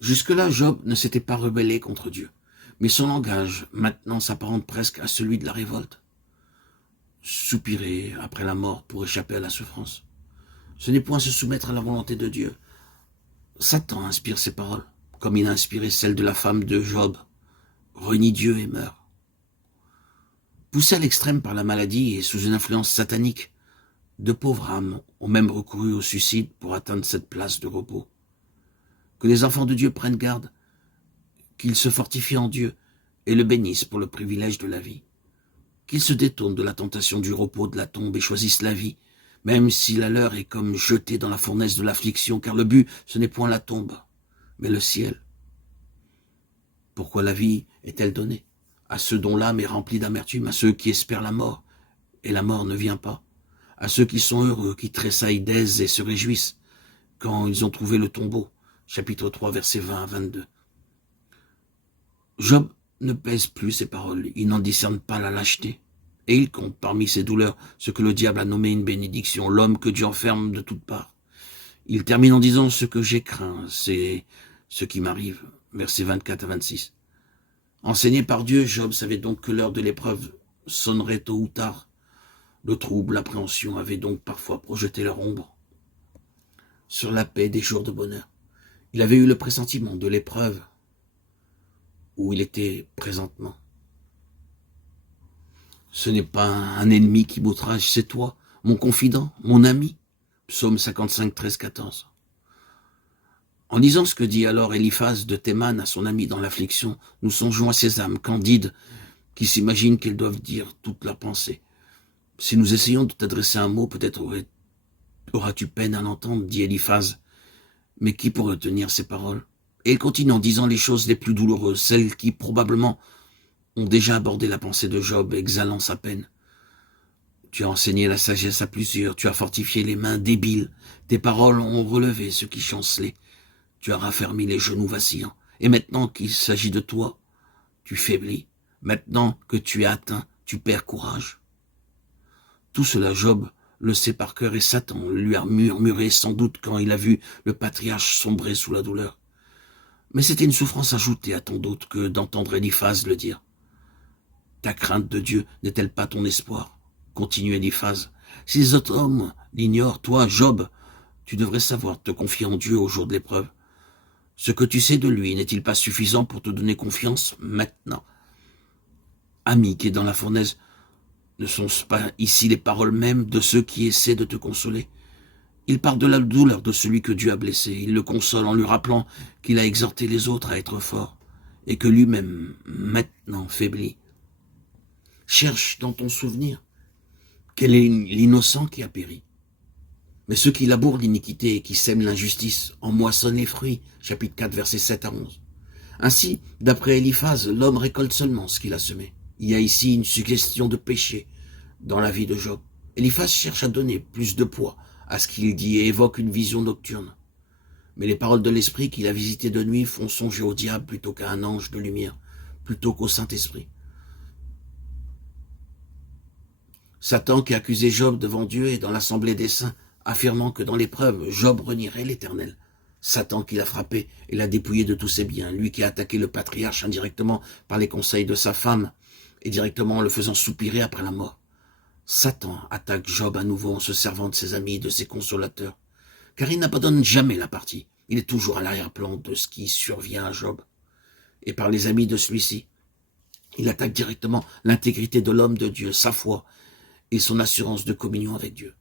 Jusque-là, Job ne s'était pas rebellé contre Dieu, mais son langage maintenant s'apparente presque à celui de la révolte. Soupirer après la mort pour échapper à la souffrance. Ce n'est point se soumettre à la volonté de Dieu. Satan inspire ces paroles, comme il a inspiré celles de la femme de Job. Renie Dieu et meurt. Poussés à l'extrême par la maladie et sous une influence satanique, de pauvres âmes ont même recouru au suicide pour atteindre cette place de repos. Que les enfants de Dieu prennent garde, qu'ils se fortifient en Dieu et le bénissent pour le privilège de la vie. Qu'ils se détournent de la tentation du repos de la tombe et choisissent la vie, même si la leur est comme jetée dans la fournaise de l'affliction, car le but, ce n'est point la tombe, mais le ciel. Pourquoi la vie est-elle donnée? À ceux dont l'âme est remplie d'amertume, à ceux qui espèrent la mort, et la mort ne vient pas, à ceux qui sont heureux, qui tressaillent d'aise et se réjouissent, quand ils ont trouvé le tombeau. Chapitre 3, versets 20 à 22. Job ne pèse plus ses paroles, il n'en discerne pas la lâcheté, et il compte parmi ses douleurs ce que le diable a nommé une bénédiction, l'homme que Dieu enferme de toutes parts. Il termine en disant « Ce que j'ai craint, c'est ce qui m'arrive », versets 24 à 26. Enseigné par Dieu, Job savait donc que l'heure de l'épreuve sonnerait tôt ou tard. Le trouble, l'appréhension avaient donc parfois projeté leur ombre sur la paix des jours de bonheur. Il avait eu le pressentiment de l'épreuve où il était présentement. Ce n'est pas un ennemi qui m'outrage, c'est toi, mon confident, mon ami. Psaume 55, 13, 14. En disant ce que dit alors Eliphaz de Théman à son ami dans l'affliction, nous songeons à ces âmes candides qui s'imaginent qu'elles doivent dire toute leur pensée. Si nous essayons de t'adresser un mot, peut-être auras-tu peine à l'entendre, dit Eliphaz. Mais qui pourrait tenir ces paroles? Et il continue en disant les choses les plus douloureuses, celles qui probablement ont déjà abordé la pensée de Job, exhalant sa peine. Tu as enseigné la sagesse à plusieurs, tu as fortifié les mains débiles, tes paroles ont relevé ceux qui chancelaient, tu as raffermi les genoux vacillants, et maintenant qu'il s'agit de toi, tu faiblis, maintenant que tu es atteint, tu perds courage. Tout cela, Job le sait par cœur, et Satan lui a murmuré sans doute quand il a vu le patriarche sombrer sous la douleur. Mais c'était une souffrance ajoutée à tant d'autres que d'entendre Eliphaz le dire. Ta crainte de Dieu n'est-elle pas ton espoir? Continue Eliphaz. Si les autres hommes l'ignorent, toi, Job, tu devrais savoir te confier en Dieu au jour de l'épreuve. Ce que tu sais de lui n'est-il pas suffisant pour te donner confiance maintenant? Ami qui est dans la fournaise, ne sont-ce pas ici les paroles mêmes de ceux qui essaient de te consoler? Il parle de la douleur de celui que Dieu a blessé. Il le console en lui rappelant qu'il a exhorté les autres à être forts et que lui-même, maintenant, faiblit. Cherche dans ton souvenir quel est l'innocent qui a péri. Mais ceux qui labourent l'iniquité et qui sèment l'injustice en moissonnent les fruits. Chapitre 4, versets 7 à 11. Ainsi, d'après Eliphaz, l'homme récolte seulement ce qu'il a semé. Il y a ici une suggestion de péché dans la vie de Job. Eliphaz cherche à donner plus de poids à ce qu'il dit et évoque une vision nocturne. Mais les paroles de l'esprit qu'il a visité de nuit font songer au diable plutôt qu'à un ange de lumière, plutôt qu'au Saint-Esprit. Satan qui accusait Job devant Dieu et dans l'assemblée des saints, affirmant que dans l'épreuve, Job renierait l'Éternel. Satan qui l'a frappé et l'a dépouillé de tous ses biens, lui qui a attaqué le patriarche indirectement par les conseils de sa femme et directement en le faisant soupirer après la mort. Satan attaque Job à nouveau en se servant de ses amis, de ses consolateurs, car il n'abandonne jamais la partie. Il est toujours à l'arrière-plan de ce qui survient à Job. Et par les amis de celui-ci, il attaque directement l'intégrité de l'homme de Dieu, sa foi et son assurance de communion avec Dieu.